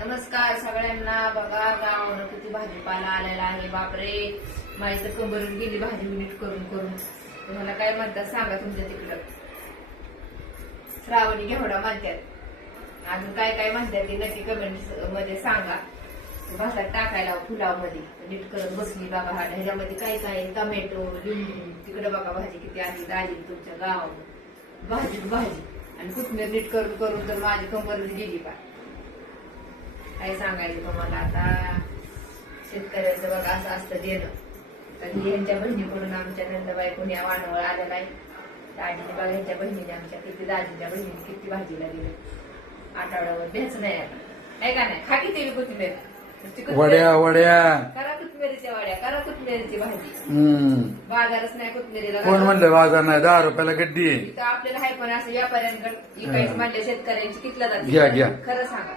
नमस्कार सगळ्यांना. बघा गावावर किती भाजीपाला आलेला आहे. बापरे, माझी तर कंबरून गेली भाजी मिनिट करून करून. तुम्हाला काय म्हणतात सांगा तुमच्या तिकडं. श्रावणी घेवडा म्हणतात, अजून काय काय म्हणतात ते नक्की कमेंट मध्ये सांगा. भातात टाकायला पुलाव मध्ये नीट करत बसली बघा. ह्याच्यामध्ये काय काय टोमॅटो, लिंबू, तिकडे बघा भाजी किती आली दाजी तुमच्या गावावर. भाजी आणि कोथिंबीर नीट करून करून तर माझी कंबर गेली पा. काय सांगायचं तुम्हाला आता. शेतकऱ्याचं बघा असं असतं देणं. तर यांच्या बहिणीकडून आमच्या नंदबाई कोणी वानवळ आलेला आहे. दाजीने बघा यांच्या बहिणीने आमच्या किती, दाजीच्या बहिणीने किती भाजीला दिलं. आठवड्यावर बेच नाही आहे का नाही. खा किती कोथिंबीर, वड्या वड्या करा कोथिंबीरीच्या वड्या, करा कोथिंबीरीची भाजी. बाजारच नाही कोथिंबीरीला. कोण म्हणलं बाजार नाही, 10 रुपयाला गड्डी आहे. इथं आपल्याला हाय, पण असं व्यापाऱ्यांकडे इकायचं म्हणले शेतकऱ्यांची कितला जाते. घ्या घ्या. खरं सांगा.